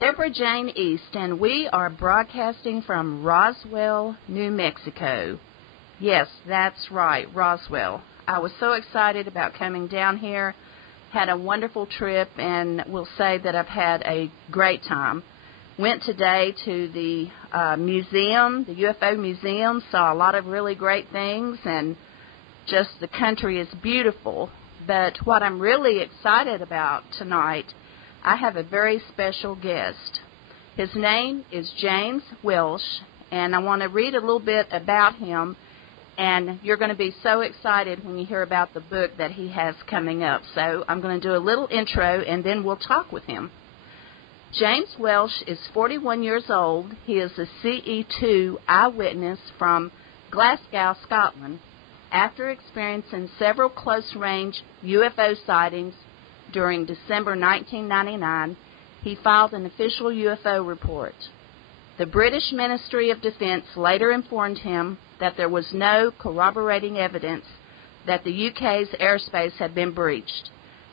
Debra Jayne East, and we are broadcasting from Roswell, New Mexico. Yes, that's right, Roswell. I was so excited about coming down here, had a wonderful trip, and will say that I've had a great time. Went today to the museum, the UFO museum, saw a lot of really great things, and just the country is beautiful. But what I'm really excited about tonight, I have a very special guest. His name is James Welsh, and I want to read a little bit about him, and you're going to be so excited when you hear about the book that he has coming up. So I'm going to do a little intro, and then we'll talk with him. James Welsh is 41 years old. He is a CE2 eyewitness from Glasgow, Scotland. After experiencing several close-range UFO sightings during December 1999, he filed an official UFO report. The British Ministry of Defence later informed him that there was no corroborating evidence that the UK's airspace had been breached.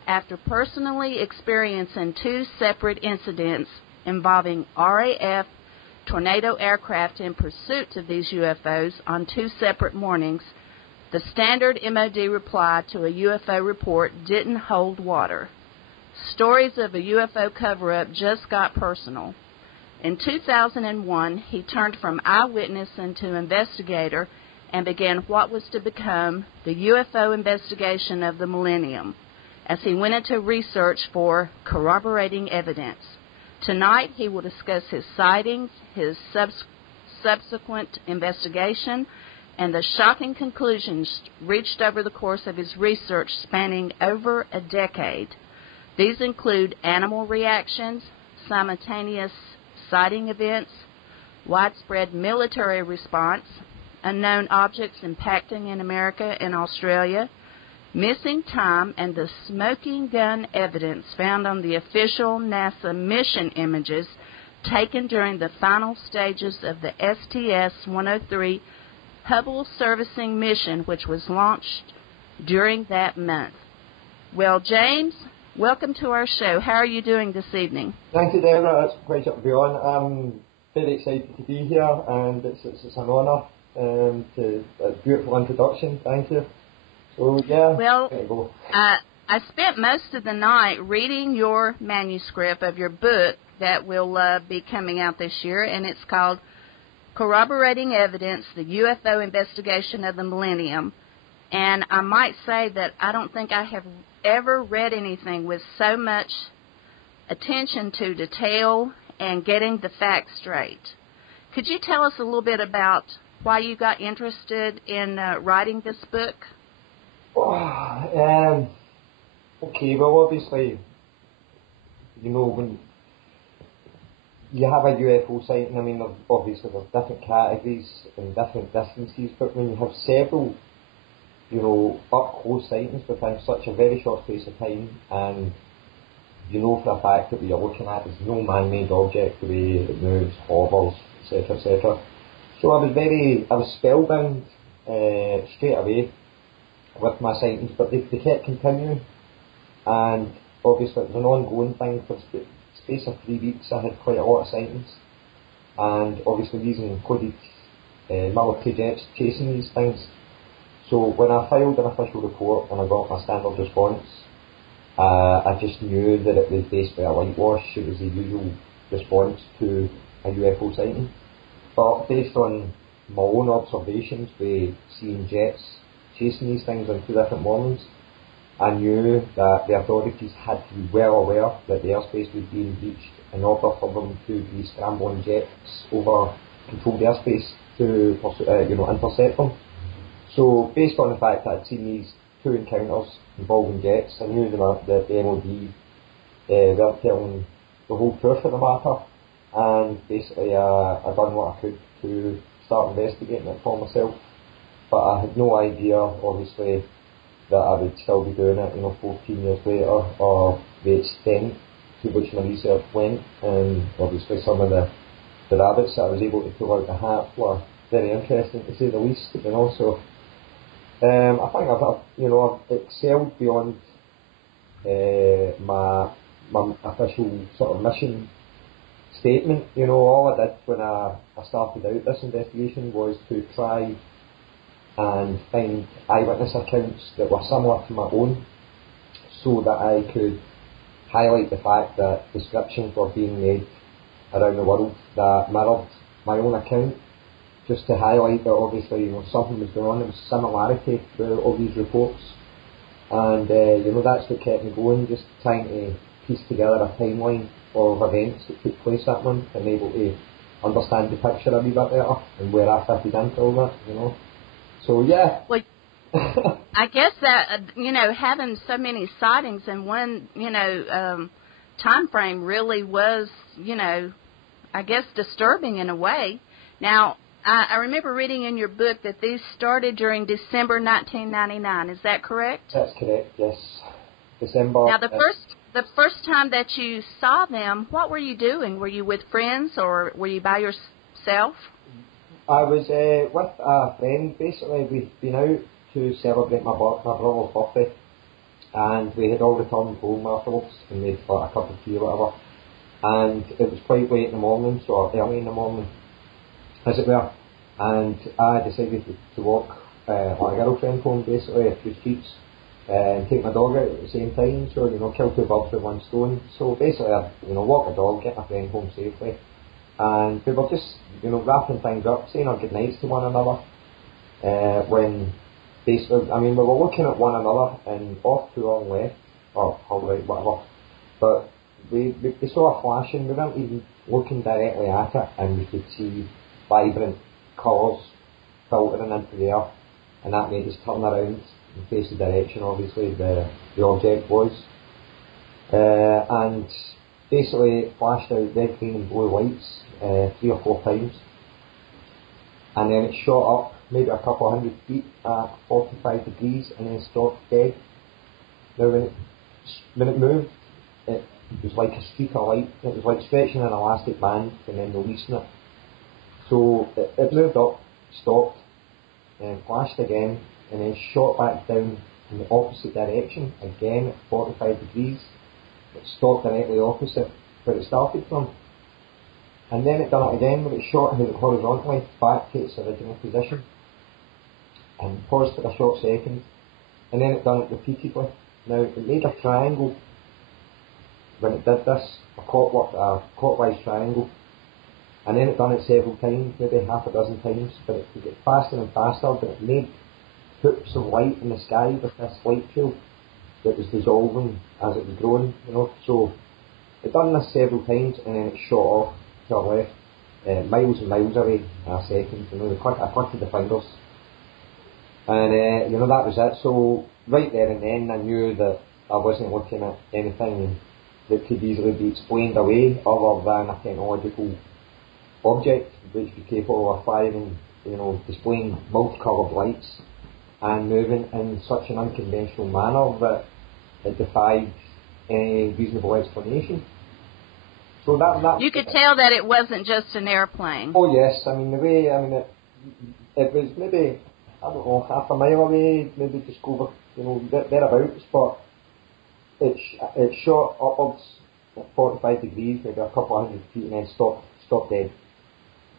After personally experiencing two separate incidents involving RAF Tornado aircraft in pursuit of these UFOs on two separate mornings, the standard MOD reply to a UFO report didn't hold water. Stories of a UFO cover-up just got personal. In 2001, he turned from eyewitness into investigator and began what was to become the UFO Investigation of the Millennium, as he went into research for corroborating evidence. Tonight, he will discuss his sightings, his subsequent investigation, and the shocking conclusions reached over the course of his research spanning over a decade. These include animal reactions, simultaneous sighting events, widespread military response, unknown objects impacting in America and Australia, missing time, and the smoking gun evidence found on the official NASA mission images taken during the final stages of the STS-103 Hubble servicing mission, which was launched during that month. Well, James, welcome to our show. How are you doing this evening? Thank you, Debra. It's a pleasure to be on. I'm very excited to be here, and it's an honour. A beautiful introduction. Thank you. So, yeah, well, there you go. I spent most of the night reading your manuscript of your book that will be coming out this year, and it's called Corroborating Evidence, the UFO Investigation of the Millennium. And I might say that I don't think I have ever read anything with so much attention to detail and getting the facts straight. Could you tell us a little bit about why you got interested in writing this book? Okay, well, obviously, when you have a UFO sighting, obviously there's different categories and different distances, but when you have several, up-close sightings within such a very short space of time, and for a fact that what you're looking at is no man-made object, the way it moves, hovers, etc., etc. So I was spellbound straight away with my sightings, but they kept continuing, and obviously it was an ongoing thing. For the space of 3 weeks I had quite a lot of sightings, and obviously these included military jets chasing these things. So when I filed an official report and I got my standard response, I just knew that it was basically a whitewash. It was the usual response to a UFO sighting, but based on my own observations with seeing jets chasing these things on 2 different mornings, I knew that the authorities had to be well aware that the airspace was being breached in order for them to be scrambling jets over controlled airspace to intercept them. So based on the fact that I'd seen these 2 encounters involving jets, I knew that the MOD weren't telling the whole truth of the matter, and basically I done what I could to start investigating it for myself. But I had no idea, obviously, that I would still be doing it, 14 years later, or the extent to which my research went, and obviously some of the rabbits that I was able to pull out the hat were very interesting, to say the least, So I think I've excelled beyond my official sort of mission statement. You know, all I did when I started out this investigation was to try and find eyewitness accounts that were similar to my own, so that I could highlight the fact that descriptions were being made around the world that mirrored my own account, just to highlight that obviously, you know, something was going on. There was similarity through all these reports, and you know, that's what kept me going, just trying to piece together a timeline of events that took place that month and able to understand the picture a wee bit better and where I fitted into all that, you know. So yeah. Well, I guess that you know, having so many sightings in one, you know, time frame really was, you know, I guess disturbing in a way. Now, I remember reading in your book that these started during December 1999. Is that correct? That's correct. Yes, December. Now, the first time that you saw them, what were you doing? Were you with friends or were you by yourself? I was with a friend. Basically, we'd been out to celebrate my brother's birthday, and we had all returned home afterwards, and we'd got a cup of tea or whatever. And it was quite late in the morning, so early in the morning, as it were. And I decided to walk my girlfriend home, basically a few streets, and take my dog out at the same time. So, you know, kill two birds with one stone. So basically, I, you know, walk the dog, get my friend home safely. And we were just, you know, wrapping things up, saying our goodnights to one another. When basically, I mean, we were looking at one another and off to our left, or our right, whatever. But we saw a flashing. We weren't even looking directly at it, and we could see vibrant colours filtering into the air, and that made us turn around and face the direction, obviously, the object was. And basically it flashed out red, green and blue lights 3 or 4 times, and then it shot up maybe a couple of 100 feet at 45 degrees and then stopped dead. Now when it moved, it was like a streak of light. It was like stretching an elastic band and then releasing it. So it moved up, stopped, and flashed again, and then shot back down in the opposite direction again at 45 degrees. It stopped directly opposite where it started from, and then it done it again, but it shot horizontally back to its original position and paused for a short second, and then it done it repeatedly. Now it made a triangle when it did this, a clockwise triangle, and then it done it several times, maybe half a dozen times, but it would get faster and faster, but it made hoops of light in the sky with this light trail that was dissolving as it was growing, you know. So it done this several times, and then it shot off to our left, miles and miles away in a second. You know, I clicked the fingers, and you know, that was it. So right there and then I knew that I wasn't looking at anything that could easily be explained away other than a technological object which be capable of firing, you know, displaying multicoloured lights and moving in such an unconventional manner that it defied any reasonable explanation. So that you could tell that it wasn't just an airplane. Oh yes, I mean the way, I mean it was maybe, I don't know, half a mile away, maybe just over, you know, thereabouts, but it shot upwards at 45 degrees, maybe a couple of 100 feet, and then stopped dead.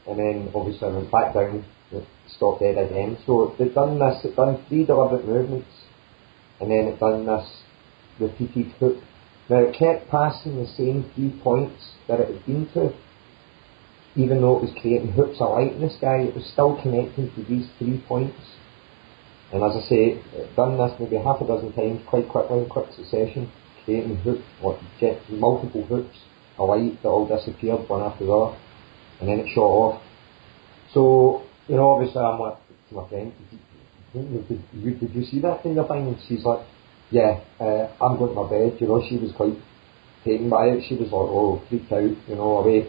And then obviously I went back down, it stopped dead again. So it done 3 deliberate movements, and then it done this repeated hook. Now it kept passing the same 3 points that it had been to, even though it was creating hooks of light in the sky, it was still connecting to these 3 points. And as I say, it done this maybe half a dozen times quite quickly in quick succession, creating multiple hooks of light that all disappeared one after the other, and then it shot off. So, you know, obviously I'm like to my friend, did you see that thing you're finding? And she's like, yeah, I'm going to my bed. You know, she was quite taken by it. She was like, oh, freaked out, you know, away.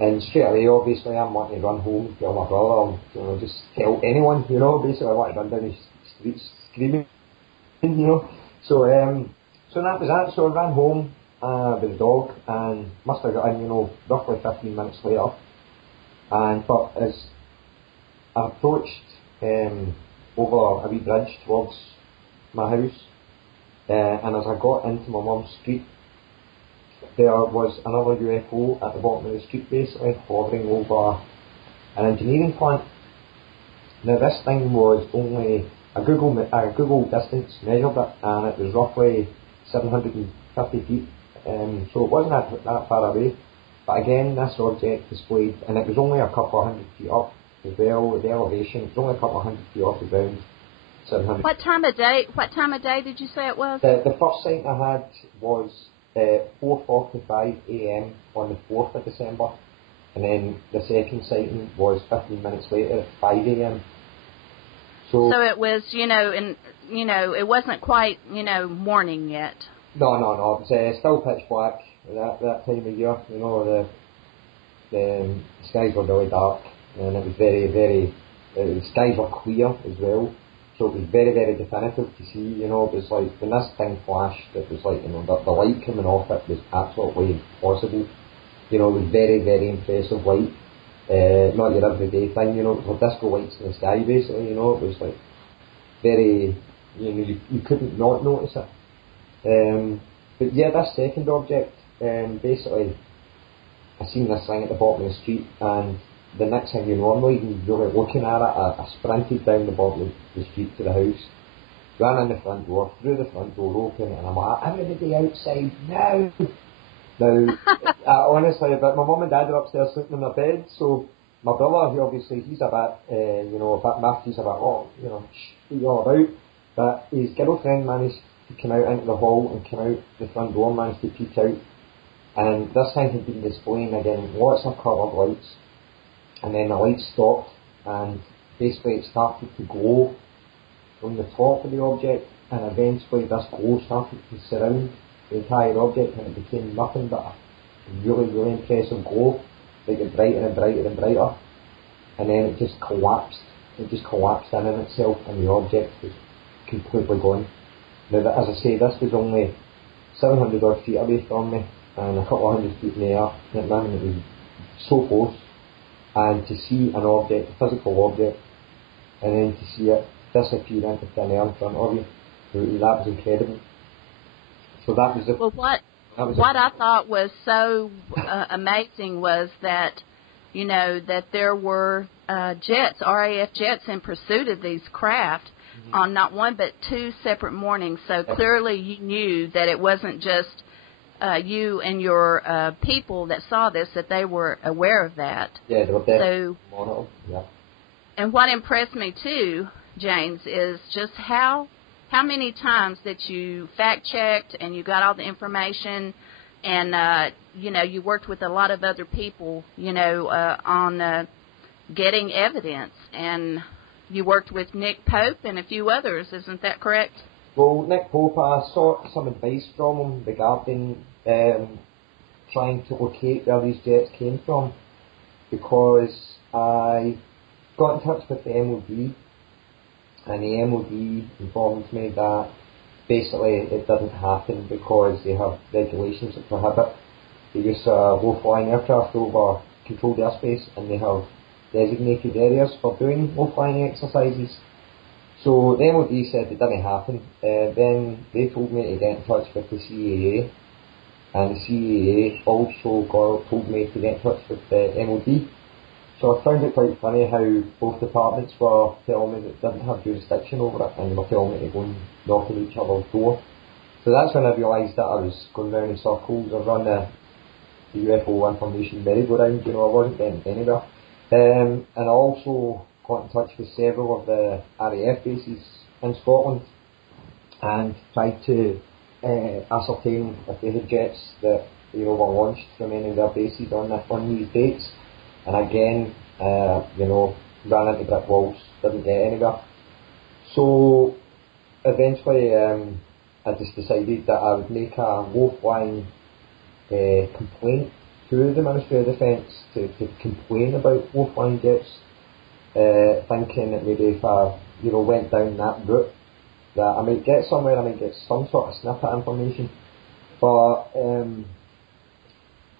And straight away, obviously, I'm wanting to run home, tell my brother, or, you know, just tell anyone, you know. Basically, I wanted to run down the streets screaming, you know. So that was that. So I ran home with the dog, and must have got in, you know, roughly 15 minutes later. But as I approached over a wee bridge towards my house, and as I got into my mum's street, there was another UFO at the bottom of the street, basically hovering over an engineering plant. Now this thing was only a Google distance measured it, and it was roughly 750 feet, so it wasn't that far away. But again, this object displayed, and it was only a couple of hundred feet up as well. The elevation was only a couple of hundred feet off the ground. 700. What time of day? What time of day did you say it was? The first sighting I had was 4:45 a.m. on the 4th of December, and then the second sighting was 15 minutes later at 5 a.m. So it was, it wasn't quite, morning yet. No. It was still pitch black at that time of year. The skies were really dark, and it was the skies were clear as well. So it was very, very definitive to see. It was like when this thing flashed, it was like the light coming off it was absolutely impossible. It was very, very impressive light. Not your everyday thing. It was like disco lights in the sky, basically. It was like very, you couldn't not notice it. But yeah, this second object, basically, I seen this thing at the bottom of the street, and the next thing you know, I'm not even really looking at it. I sprinted down the bottom of the street to the house, ran in the front door, threw the front door open, and I'm like, everybody outside now. Now, honestly, but my mum and dad are upstairs sleeping in their bed, so my brother, he's a bit, a bit miffed, he's a bit, what are you all about? But his girlfriend managed to come out into the hall and come out the front door, managed to peek out, and this thing had been displaying again lots of coloured lights, and then the lights stopped, and basically it started to glow from the top of the object, and eventually this glow started to surround the entire object, and it became nothing but a really, really impressive glow. They get brighter and brighter and brighter, and then it just collapsed. It just collapsed in itself, and the object was completely gone. Now, as I say, this was only 700 odd feet away from me, and a couple of hundred feet in the air. It was so close, and to see an object, a physical object, and then to see it disappear into thin air in front of you, that was incredible. So that was what I thought was so amazing was that, that there were jets, RAF jets, in pursuit of these craft on not one but two separate mornings. So clearly you knew that it wasn't just you and your people that saw this, that they were aware of that. Yeah, they were definitely monitored. Yeah. And what impressed me too, James, is just how many times that you fact-checked and you got all the information, and, you worked with a lot of other people, on getting evidence. And you worked with Nick Pope and a few others, isn't that correct? Well, Nick Pope, I sought some advice from him regarding trying to locate where these jets came from, because I got in touch with the MOD, and the MOD informed me that basically it doesn't happen because they have regulations that prohibit the use of low-flying aircraft over controlled airspace, and they have designated areas for doing low-flying exercises. So the MOD said it didn't happen. Then they told me to get in touch with the CAA, and the CAA also told me to get in touch with the MOD. So I found it quite funny how both departments were telling me that they didn't have jurisdiction over it, and they were telling me to go and knock on each other's door. So that's when I realised that I was going round in circles. I was on the UFO information merry-go-round, I wasn't getting anywhere. And I also got in touch with several of the RAF bases in Scotland and tried to ascertain if they had jets that were launched from any of their bases on these dates. And again, ran into brick walls, didn't get anywhere. So eventually I just decided that I would make a low-flying complaint to the Ministry of Defence to complain about low-flying jets, thinking that maybe if I went down that route that I might get somewhere, I might get some sort of snippet information. But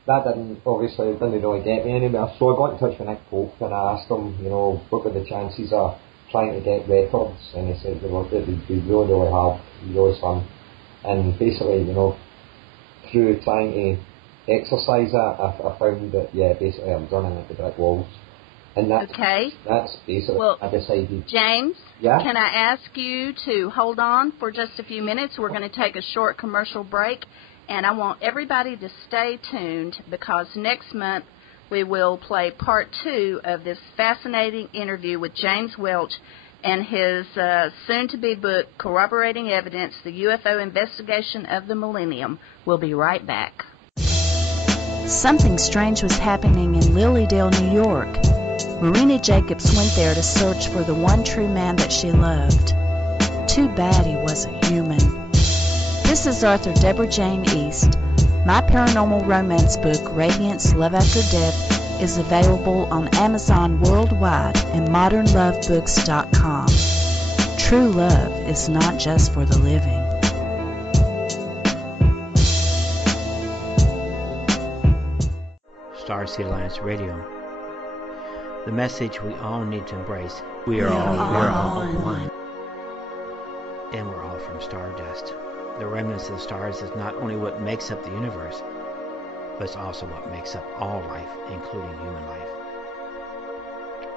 that didn't really get me anywhere. So I got in touch with Nick Pope and I asked him, what were the chances of trying to get records, and he said they really hard, really slim. And basically, through trying to exercise that, I found that, basically I'm running into brick walls. And that's basically, I decided. James, can I ask you to hold on for just a few minutes? We're going to take a short commercial break, and I want everybody to stay tuned because next month we will play part 2 of this fascinating interview with James Welch and his soon-to-be book, Corroborating Evidence, the UFO Investigation of the Millennium. We'll be right back. Something strange was happening in Lilydale, New York. Marina Jacobs went there to search for the one true man that she loved. Too bad he wasn't human. This is author Debra Jayne East. My paranormal romance book, Radiance: Love After Death, is available on Amazon worldwide and modernlovebooks.com. True love is not just for the living. Starseed Alliance Radio. The message we all need to embrace. We are all one. And we're all from stardust. The remnants of the stars is not only what makes up the universe, but it's also what makes up all life, including human life.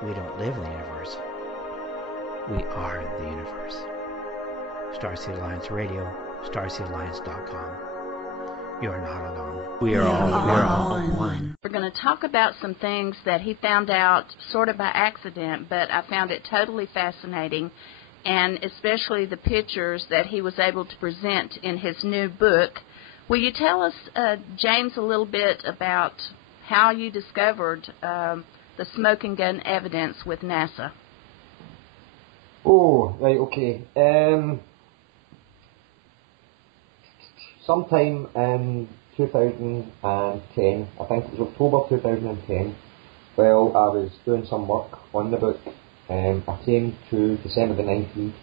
We don't live in the universe. We are the universe. Starseed Alliance Radio, starseedalliance.com. You are not alone. We are all one. We're going to talk about some things that he found out sort of by accident, but I found it totally fascinating, and especially the pictures that he was able to present in his new book. Will you tell us, James, a little bit about how you discovered the smoking gun evidence with NASA? Oh, right, okay. Sometime in 2010, I think it was October 2010, while I was doing some work on the book, I came to December the 19th,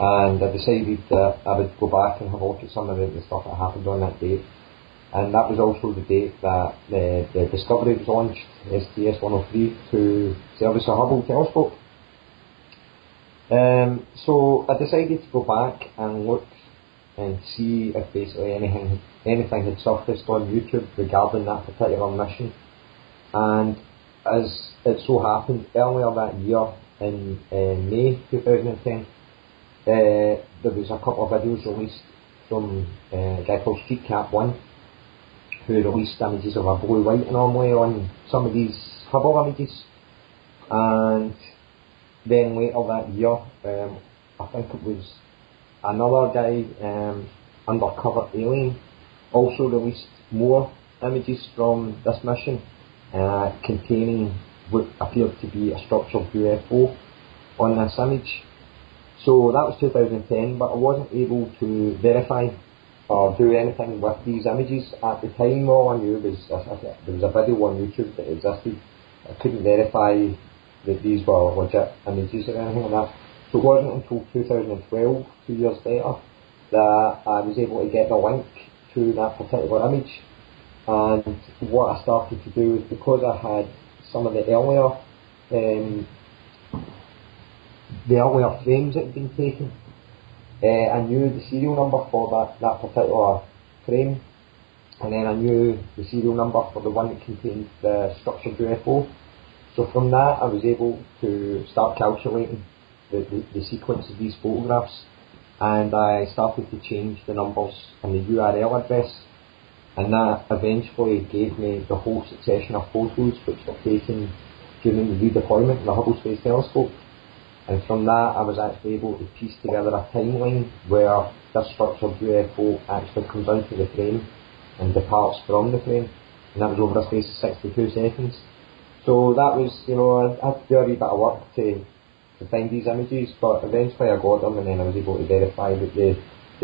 and I decided that I would go back and have a look at some of the stuff that happened on that date. And that was also the date that the Discovery was launched, STS-103, to service a Hubble telescope. So I decided to go back and look and see if basically anything had surfaced on YouTube regarding that particular mission. And as it so happened, earlier that year in May 2010, there was a couple of videos released from a guy called StreetCap1, who released images of a blue-white anomaly on some of these Hubble images. And then later that year, I think it was another guy, Undercover Alien, also released more images from this mission containing what appeared to be a structured UFO on this image. So that was 2010, but I wasn't able to verify or do anything with these images at the time. All I knew was there was a video on YouTube that existed. I couldn't verify that these were legit images or anything like that. So it wasn't until 2012, 2 years later, that I was able to get the link to that particular image. And what I started to do is, because I had some of the earlier frames that had been taken, I knew the serial number for that particular frame, and then I knew the serial number for the one that contained the structured UFO. So from that I was able to start calculating the sequence of these photographs, and I started to change the numbers and the URL address, and that eventually gave me the whole succession of photos which were taken during the redeployment of the Hubble Space Telescope. And from that I was actually able to piece together a timeline where this structured UFO actually comes into the frame and departs from the frame, and that was over a space of 62 seconds. So that was, I had to do a wee bit of work to find these images, but eventually I got them, and then I was able to verify that they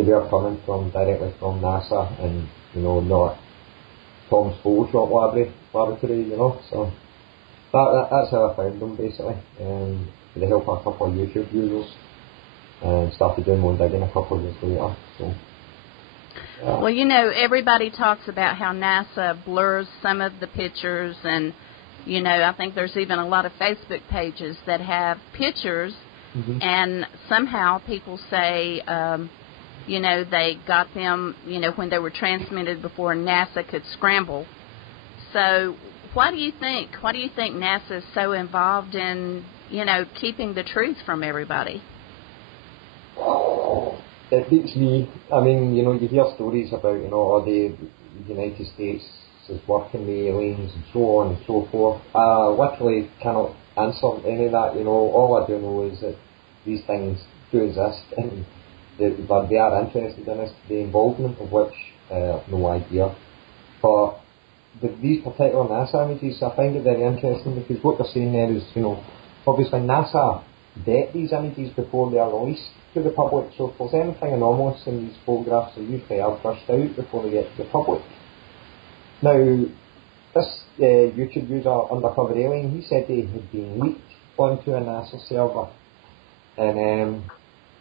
were coming directly from NASA and, not Tom's Photoshop laboratory, So that's how I found them, basically, with the help of a couple of YouTube users, and started doing more digging a couple of years later. So, yeah. Well, everybody talks about how NASA blurs some of the pictures, and I think there's even a lot of Facebook pages that have pictures, and somehow people say you know, they got them, you know, when they were transmitted before NASA could scramble. So why do you think NASA is so involved in, you know, keeping the truth from everybody? It beats me. I mean, you know, you hear stories about, you know, the United States is working with aliens and so on and so forth. I literally cannot answer any of that. You know, all I do know is that these things do exist and they are interested in us. The involvement of which I have no idea. But these particular NASA images, I find it very interesting because what they're saying there is, you know, obviously NASA vet these images before they are released to the public. So if there's anything anomalous in these photographs, they usually are brushed out before they get to the public. Now, this YouTube user, Undercover Alien, he said they had been leaked onto a NASA server. And,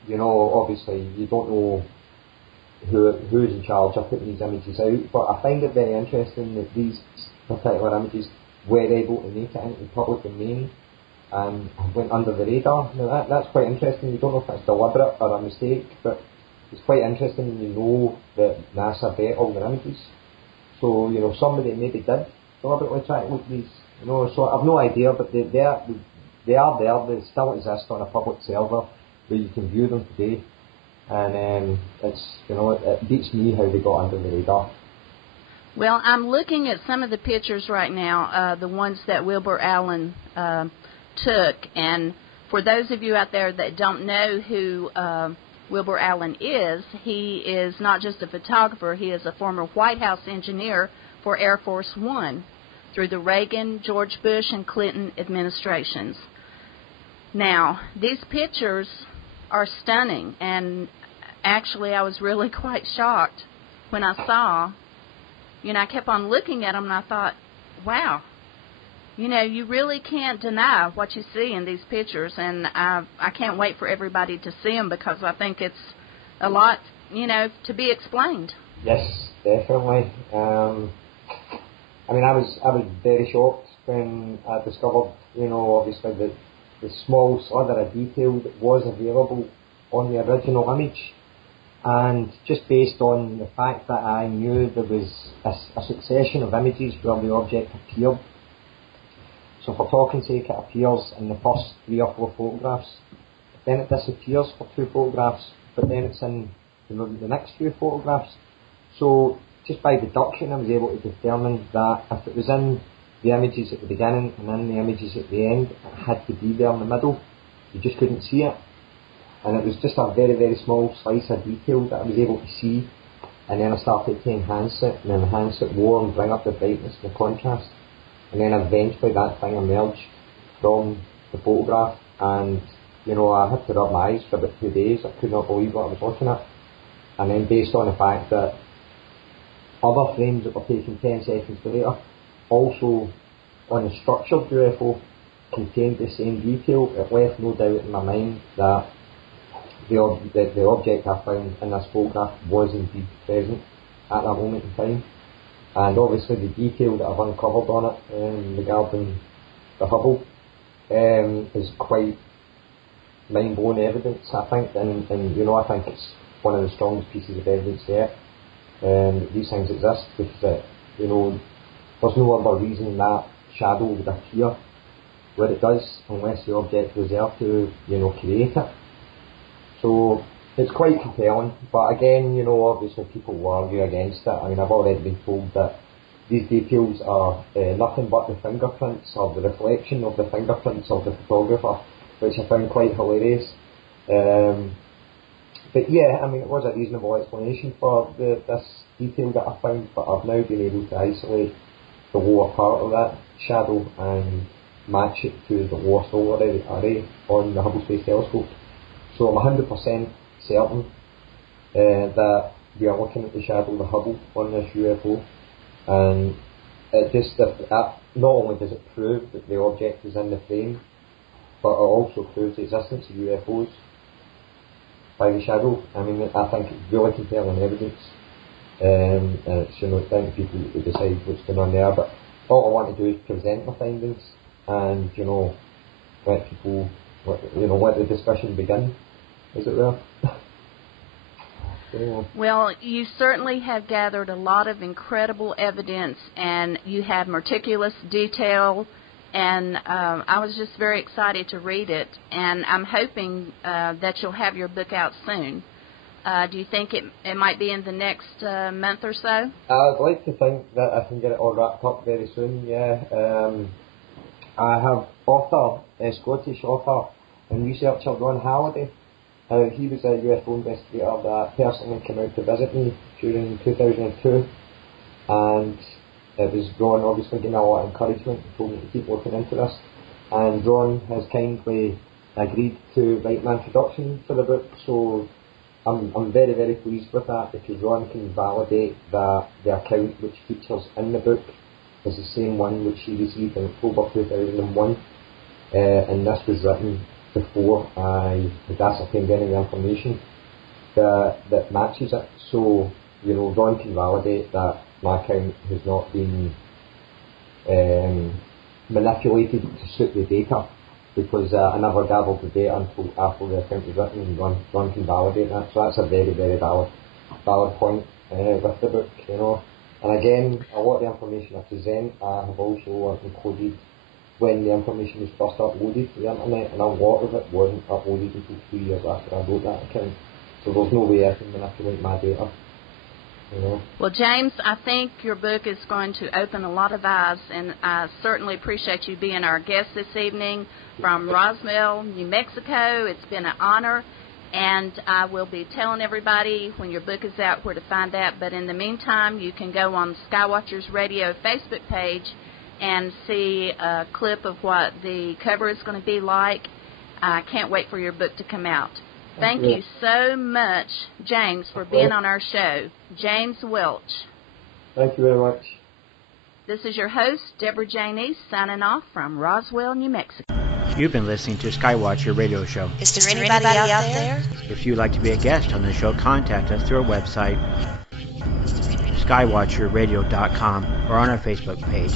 you know, obviously you don't know who's in charge of putting these images out, but I find it very interesting that these particular images were able to make it into the public domain and went under the radar. Now that's quite interesting. You don't know if it's deliberate or a mistake, but it's quite interesting when you know that NASA vet all their images. So, you know, somebody maybe did deliberately try to leak these, you know, so I've no idea, but they are there, they still exist on a public server where you can view them today. And it's, you know, it beats me how they got under the radar. Well, I'm looking at some of the pictures right now, the ones that Wilbur Allen took. And for those of you out there that don't know who Wilbur Allen is, he is not just a photographer, he is a former White House engineer for Air Force One through the Reagan, George Bush, and Clinton administrations. Now, these pictures are stunning, and actually I was really quite shocked when I saw, you know, I kept on looking at them and I thought, wow, you know, you really can't deny what you see in these pictures, and I can't wait for everybody to see them because I think it's a lot, you know, to be explained. Yes, definitely. I mean, I was very shocked when I discovered, you know, obviously the small sliver of detail that was available on the original image, and just based on the fact that I knew there was a succession of images where the object appeared. So for talking's sake, it appears in the first 3 or 4 photographs, then it disappears for 2 photographs, but then it's in, you know, the next few photographs. So just by deduction, I was able to determine that if it was in the images at the beginning and in the images at the end, it had to be there in the middle. You just couldn't see it. And it was just a very, very small slice of detail that I was able to see. And then I started to enhance it and enhance it more and bring up the brightness and the contrast. And then eventually that thing emerged from the photograph. And, you know, I had to rub my eyes for about 2 days. I could not believe what I was looking at. And then based on the fact that other frames that were taken 10 seconds later, also on the structured UFO, contained the same detail, it left no doubt in my mind that the object I found in this photograph was indeed present at that moment in time. And obviously the detail that I've uncovered on it regarding the Hubble is quite mind-blowing evidence, I think, and you know, I think it's one of the strongest pieces of evidence yet. These things exist because, you know, there's no other reason that shadow would appear where it does unless the object was there to, you know, create it. So it's quite compelling, but again, you know, obviously people will argue against it. I mean, I've already been told that these details are nothing but the fingerprints or the reflection of the fingerprints of the photographer, which I found quite hilarious. But yeah, I mean, it was a reasonable explanation for this detail that I found, but I've now been able to isolate the lower part of that shadow and match it to the lower solar array on the Hubble Space Telescope. So I'm 100% certain that we are looking at the shadow of the Hubble on this UFO, and it just not only does it prove that the object is in the frame, but it also proves the existence of UFOs by the shadow. I mean, I think it's really compelling evidence, and it's, you know, down to people to decide what's going on there. But all I want to do is present my findings, and, you know, let people, you know, let the discussion begin, as it were. Yeah. Well, you certainly have gathered a lot of incredible evidence, and you have meticulous detail, and I was just very excited to read it, and I'm hoping that you'll have your book out soon. Do you think it might be in the next month or so? I'd like to think that I can get it all wrapped up very soon, yeah. I have a Scottish author and researcher, Ron Halliday. He was a UFO investigator that personally came out to visit me during 2002, and it was Ron obviously gave me a lot of encouragement and told me to keep looking into this, and Ron has kindly agreed to write my introduction for the book, so I'm very, very pleased with that, because Ron can validate that the account which features in the book is the same one which he received in October 2001, and this was written before I had ascertained any information that matches it. So, Ron can validate that my account has not been manipulated to suit the data, because I never gathered the data until after the account was written, and Ron can validate that. So that's a very, very valid point with the book, And again, a lot of the information I present I have also included when the information was first uploaded to the internet, and a lot of it wasn't uploaded until 2 years after I wrote that account. So there's no way I can manipulate my data. Well, James, I think your book is going to open a lot of eyes, and I certainly appreciate you being our guest this evening from Roswell, New Mexico. It's been an honor, and I will be telling everybody when your book is out where to find that. But in the meantime, you can go on Skywatchers Radio Facebook page and see a clip of what the cover is going to be like. I can't wait for your book to come out. Thank you so much, James, for being on our show. James Welch. Thank you very much. This is your host, Debra Jayne East, signing off from Roswell, New Mexico. You've been listening to Skywatcher Radio Show. Is there anybody out there? If you'd like to be a guest on the show, contact us through our website, skywatcherradio.com, or on our Facebook page.